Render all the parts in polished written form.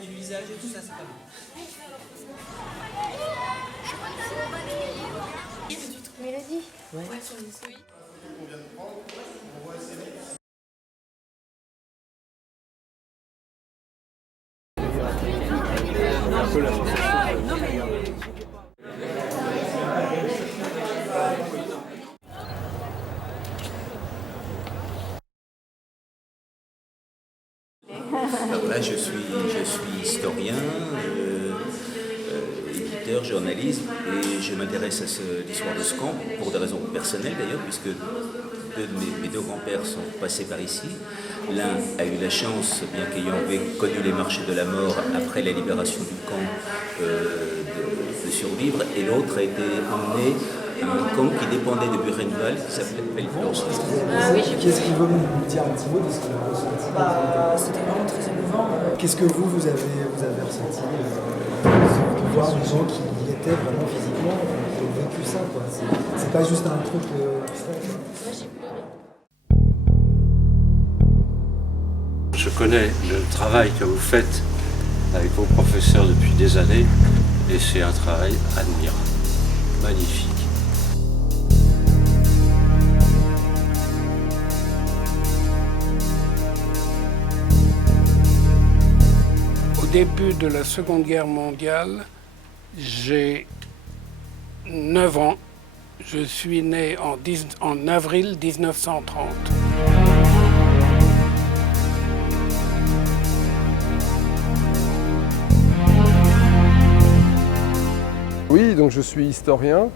taille du visage et tout ça, c'est pas bon. Mélodie. Ouais. Voilà, je suis historien, éditeur, journaliste, et je m'intéresse à l'histoire de Caen pour des raisons personnelles d'ailleurs, puisque mes deux grands-pères sont passés par ici. L'un a eu la chance, bien qu'ayant connu les marchés de la mort après la libération du camp, de survivre, et l'autre a été emmené à un camp qui dépendait de Buchenwald, qui s'appelait Belfort. Qu'est-ce qu'il veut nous dire un petit mot de ce qu'il a ressenti? C'était vraiment très émouvant. Qu'est-ce que vous avez ressenti de voir des gens qui y étaient vraiment physiquement, qui ont vécu ça, quoi. C'est pas juste un truc abstrait. Je connais le travail que vous faites avec vos professeurs depuis des années et c'est un travail admirable, magnifique. Au début de la Seconde Guerre mondiale, j'ai 9 ans. Je suis né en avril 1930. Oui, donc je suis historien.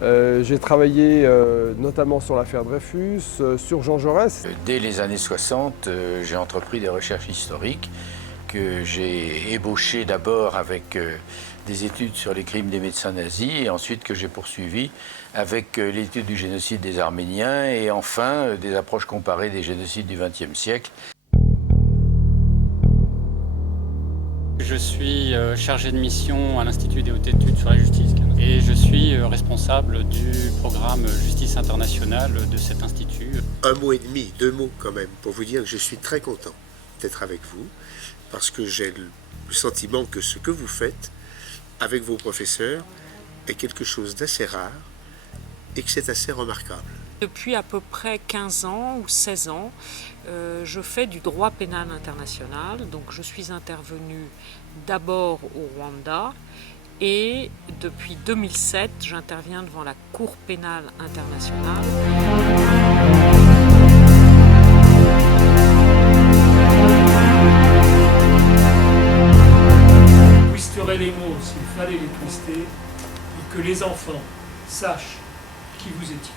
J'ai travaillé notamment sur l'affaire Dreyfus, sur Jean Jaurès. Dès les années 60, j'ai entrepris des recherches historiques que j'ai ébauchées d'abord avec des études sur les crimes des médecins nazis et ensuite que j'ai poursuivi avec l'étude du génocide des Arméniens et enfin des approches comparées des génocides du XXe siècle. Je suis chargé de mission à l'Institut des hautes études sur la justice et je suis responsable du programme Justice internationale de cet institut. Un mot et demi, 2 mots quand même, pour vous dire que je suis très content d'être avec vous parce que j'ai le sentiment que ce que vous faites avec vos professeurs est quelque chose d'assez rare et que c'est assez remarquable. Depuis à peu près 15 ans ou 16 ans, je fais du droit pénal international. Donc je suis intervenue d'abord au Rwanda et depuis 2007, j'interviens devant la Cour pénale internationale. Twisterai les mots s'il fallait les twister et que les enfants sachent qui vous étiez.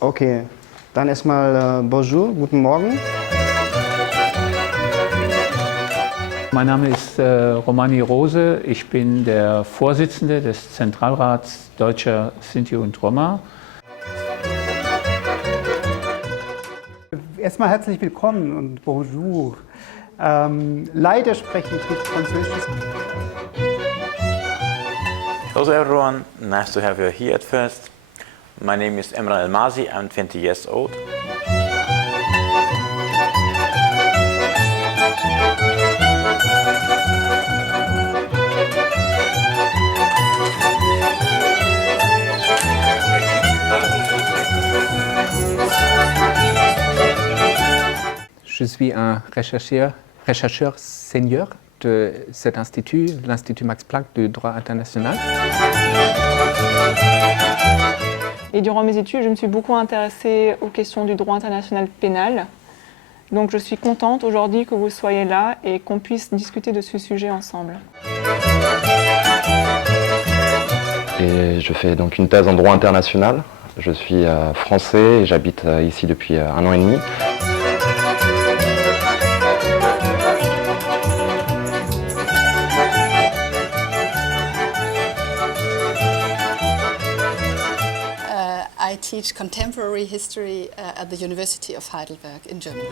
Okay, dann erstmal bonjour, guten Morgen. Mein Name ist Romani Rose, ich bin der Vorsitzende des Zentralrats Deutscher Sinti und Roma. Erstmal herzlich willkommen und bonjour. Leider spreche ich nicht Französisch. Hello everyone, nice to have you here at first. My name is Emran Elmazi, I'm 20 years old. Je suis un chercheur senior de cet institut, l'Institut Max Planck du droit international. Et durant mes études, je me suis beaucoup intéressée aux questions du droit international pénal. Donc je suis contente aujourd'hui que vous soyez là et qu'on puisse discuter de ce sujet ensemble. Et je fais donc une thèse en droit international. Je suis français et j'habite ici depuis 1 an et demi. I teach contemporary history at the University of Heidelberg in Germany.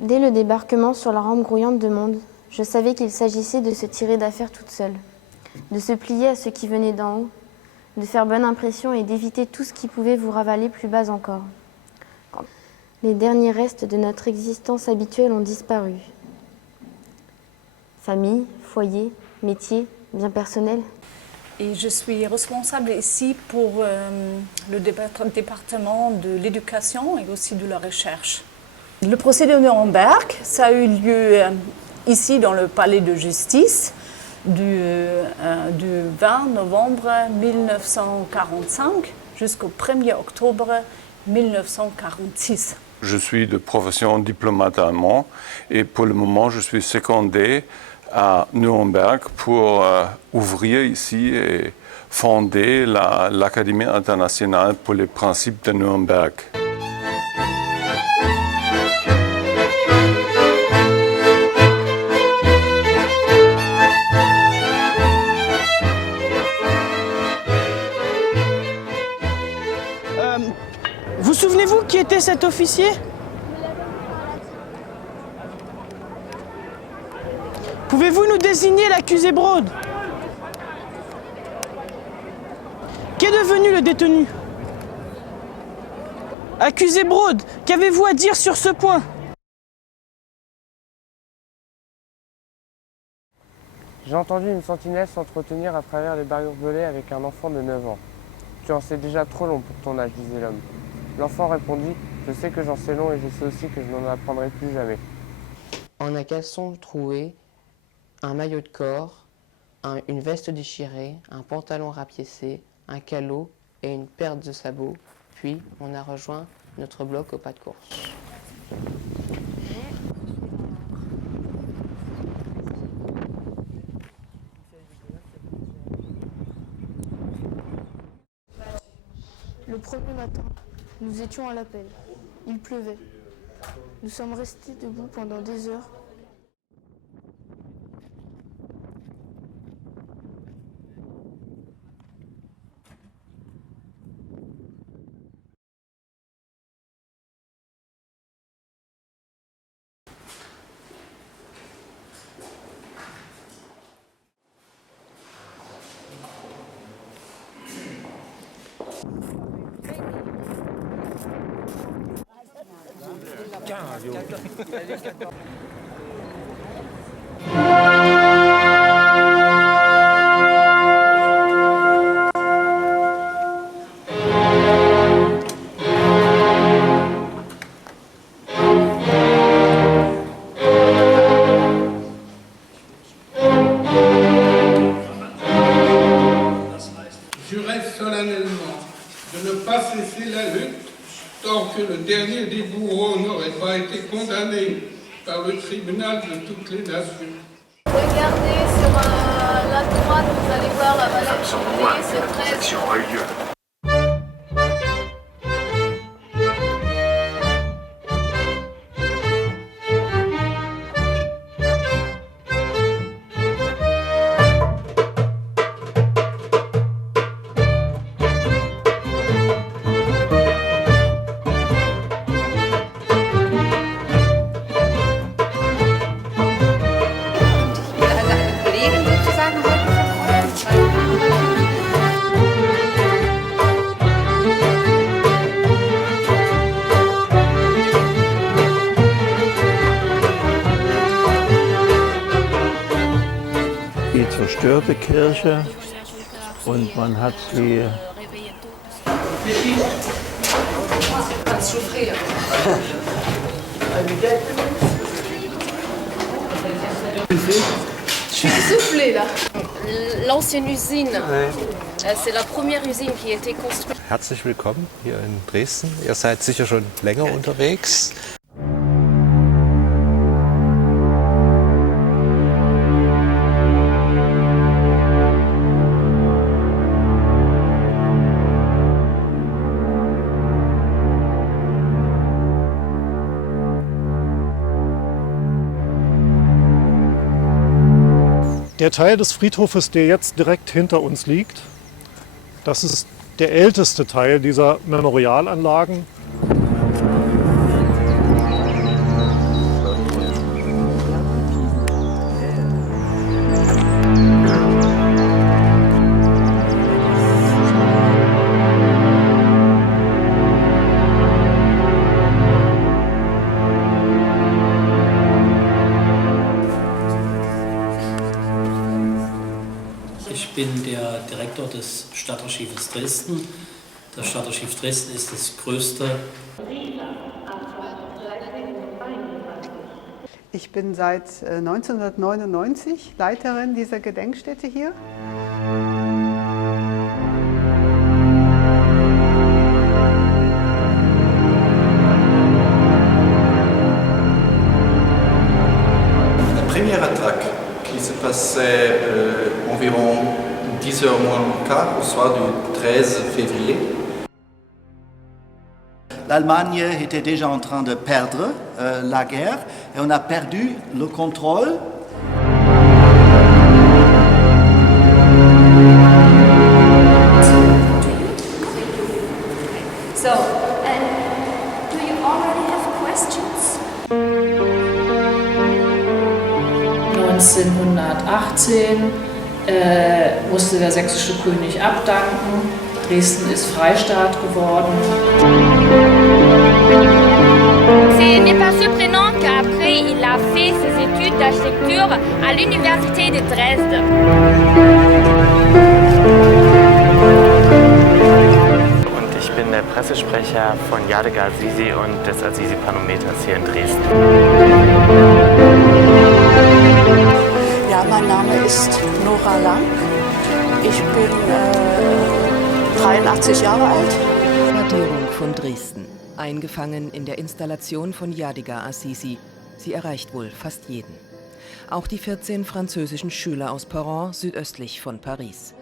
Dès le débarquement sur la rampe grouillante de monde, je savais qu'il s'agissait de se tirer d'affaire toute seule, de se plier à ce qui venait d'en haut, de faire bonne impression et d'éviter tout ce qui pouvait vous ravaler plus bas encore. Les derniers restes de notre existence habituelle ont disparu. Famille, foyer, métier, bien personnel. Et je suis responsable ici pour le département de l'éducation et aussi de la recherche. Le procès de Nuremberg, ça a eu lieu ici dans le palais de justice du 20 novembre 1945 jusqu'au 1er octobre 1946. Je suis de profession diplomate allemand et pour le moment je suis secondé à Nuremberg pour ouvrir ici et fonder l'Académie internationale pour les principes de Nuremberg. Vous souvenez-vous qui était cet officier? Pouvez-vous nous désigner l'accusé Broad? Qu'est devenu le détenu? Accusé Broad, qu'avez-vous à dire sur ce point? J'ai entendu une sentinelle s'entretenir à travers les barbelés avec un enfant de 9 ans. Tu en sais déjà trop long pour ton âge, disait l'homme. L'enfant répondit, je sais que j'en sais long et je sais aussi que je n'en apprendrai plus jamais. En un caleçon troué, un maillot de corps, une veste déchirée, un pantalon rapiécé, un calot et une paire de sabots. Puis on a rejoint notre bloc au pas de course. Le premier matin, nous étions à l'appel. Il pleuvait. Nous sommes restés debout pendant des heures. Jurez solennellement de ne pas cesser la lutte tant que le dernier des bourreaux n'aurait pas été condamné par le tribunal de toutes les nations. Regardez sur la droite, vous allez voir la valette chantée, c'est très... zerstörte Kirche und man hat sie Je suis soufflée là. L'ancienne usine, c'est la première usine qui a été construite. Herzlich willkommen hier in Dresden. Ihr seid sicher schon länger unterwegs. Der Teil des Friedhofes, der jetzt direkt hinter uns liegt, das ist der älteste Teil dieser Memorialanlagen. Ich bin der Direktor des Stadtarchives Dresden. Das Stadtarchiv Dresden ist das größte. Ich bin seit 1999 Leiterin dieser Gedenkstätte hier. La première attaque qui se passait environ 10h moins le quart, au soir du 13 février. L'Allemagne était déjà en train de perdre la guerre et on a perdu le contrôle. So, do you already have questions? 1918 musste der sächsische König abdanken. Dresden ist Freistaat geworden. Ce n'est pas surprenant qu'après il a fait ses études d'architecture à l'université de Dresde. Und ich bin der Pressesprecher von Yadigar Azizi und des Azizi-Panometers hier in Dresden. Ja, mein Name ist Nora Lang. Ich bin 83 Jahre alt. Radierung von Dresden. Eingefangen in der Installation von Yadigar Azizi. Sie erreicht wohl fast jeden. Auch die 14 französischen Schüler aus Peronne, südöstlich von Paris.